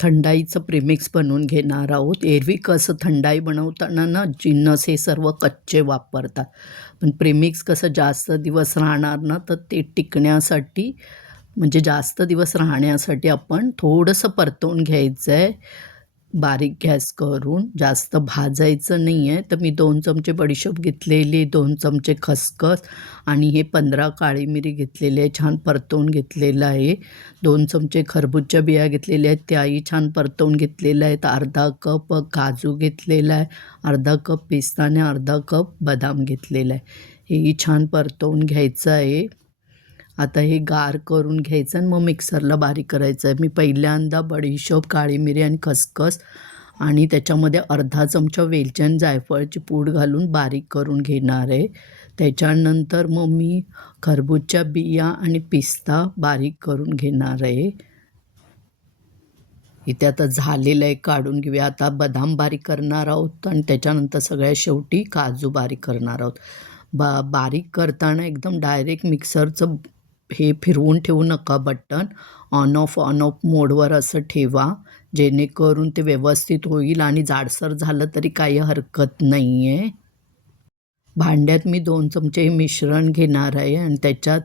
थंडाईचं premix बनवून घेणार आहोत. एरवी कसं थंडाई बनवताना ना जिन्नस हे सर्व कच्चे वापरतात, पण प्रीमिक्स कसं जास्त दिवस राहणार ना, तर ते टिकण्यासाठी म्हणजे जास्त दिवस राहण्यासाठी आपण थोडंसं परतवून घ्यायचं आहे बारीक गॅस करून. जास्त भाजायचं नाही आहे. तर मी 2 चमचे बडीशोप घेतलेली, 2 चमचे खसखस आणि हे 15 काळी मिरी घेतलेली आहे, छान परतवून घेतलेलं आहे. 2 चमचे खरबूजच्या बिया घेतलेल्या आहेत, त्याही छान परतवून घेतलेल्या आहेत. अर्धा कप काजू घेतलेला आहे, अर्धा कप पिस्ता आणि अर्धा कप बदाम घेतलेला आहे. हेही छान परतवून घ्यायचं आहे. आता हे गार करून घ्यायचं आणि मग मिक्सरला बारीक करायचं आहे. मी पहिल्यांदा बडीशोप, काळी मिरी आणि खसखस आणि त्याच्यामध्ये अर्धा चमचा वेलची आणि जायफळची पूड घालून बारीक करून घेणार आहे. त्याच्यानंतर मग मी खरबूजच्या बिया आणि पिस्ता बारीक करून घेणार आहे. इथे आता झालेलं आहे, काढून घेऊया. आता बदाम बारीक करणार आहोत आणि त्याच्यानंतर सगळ्यात शेवटी काजू बारीक करणार आहोत. बारीक करताना एकदम डायरेक्ट मिक्सरचं हे फिरवून ठेवू नका बटन. ऑन ऑफ मोडवर असं ठेवा, जेणेकरून ते व्यवस्थित होईल आणि जाडसर झालं तरी काही हरकत नाही आहे. भांड्यात मी 2 चमचे हे मिश्रण घेणार आहे आणि त्याच्यात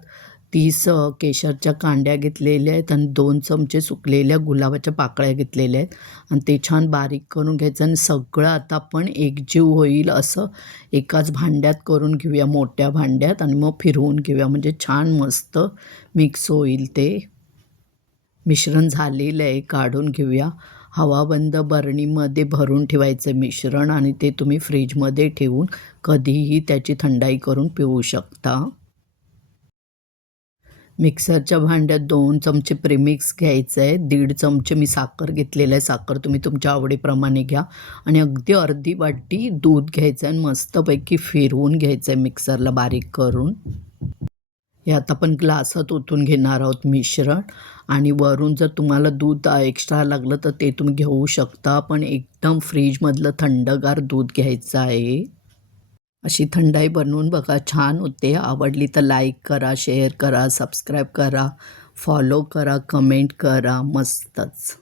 30 केशरच्या कांड्या घेतलेल्या आहेत आणि 2 चमचे सुकलेल्या गुलाबाच्या पाकळ्या घेतलेल्या आहेत आणि ते छान बारीक करून घ्यायचं आणि सगळं आता आपण एकजीव होईल असं एकाच भांड्यात करून घेऊया, मोठ्या भांड्यात, आणि मग फिरवून घेऊया म्हणजे छान मस्त मिक्स होईल. ते मिश्रण झालेलं आहे, काढून घेऊया. हवाबंद बरणीमध्ये भरून ठेवायचं मिश्रण आणि ते तुम्ही फ्रीजमध्ये ठेवून कधीही त्याची थंडाई करून पिऊ शकता. मिक्सरच्या भांड्यात 2 चमचे प्रीमिक्स घ्यायचं आहे. 1.5 चमचे मी साखर घेतलेलं आहे. साखर तुम्ही तुमच्या आवडीप्रमाणे घ्या आणि अगदी अर्धी वाटी दूध घ्यायचं आहे आणि मस्तपैकी फिरवून घ्यायचं आहे मिक्सरला बारीक करून. हे आता आपण ग्लासात ओतून घेणार आहोत मिश्रण आणि वरून जर तुम्हाला दूध एक्स्ट्रा लागलं तर ते तुम्ही घेऊ शकता, पण एकदम फ्रीजमधलं थंडगार दूध घ्यायचं आहे. अशी थंडाई बनवून बघा, छान होते. आवडली तर लाईक करा, शेअर करा, सबस्क्राईब करा, फॉलो करा, कमेंट करा. मस्तच.